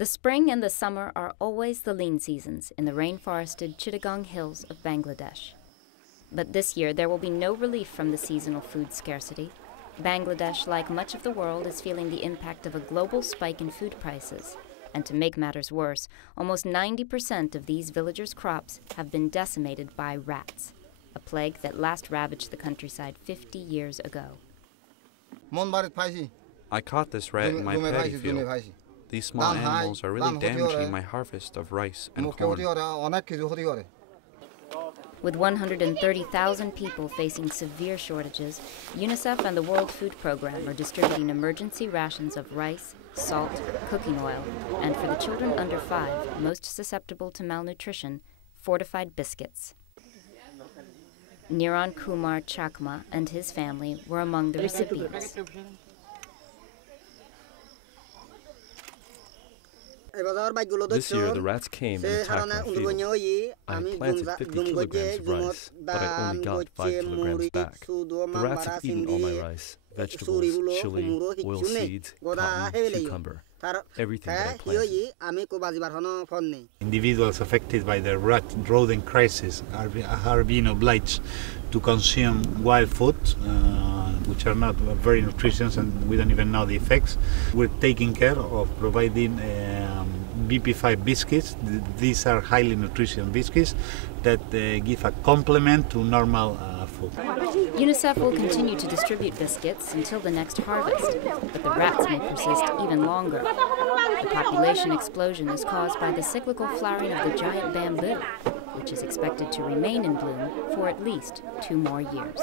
The spring and the summer are always the lean seasons in the rainforested Chittagong Hills of Bangladesh. But this year there will be no relief from the seasonal food scarcity. Bangladesh, like much of the world, is feeling the impact of a global spike in food prices. And to make matters worse, almost 90% of these villagers' crops have been decimated by rats, a plague that last ravaged the countryside 50 years ago. I caught this rat in my paddy field. These small animals are really damaging my harvest of rice and corn. With 130,000 people facing severe shortages, UNICEF and the World Food Program are distributing emergency rations of rice, salt, cooking oil, and for the children under 5, most susceptible to malnutrition, fortified biscuits. Niran Kumar Chakma and his family were among the recipients. This year the rats came and attacked my field. I had planted 50 kilograms of rice, but I only got 5 kilograms back. The rats have eaten all my rice, vegetables, chili, oilseeds, cotton, cucumber, everything that I planted. Individuals affected by the rat-rodent crisis are being obliged to consume wild food, which are not very nutritious and we don't even know the effects. We're taking care of providing BP5 biscuits. These are highly nutritious biscuits that give a complement to normal food. UNICEF will continue to distribute biscuits until the next harvest, but the rats may persist even longer. The population explosion is caused by the cyclical flowering of the giant bamboo, which is expected to remain in bloom for at least 2 more years.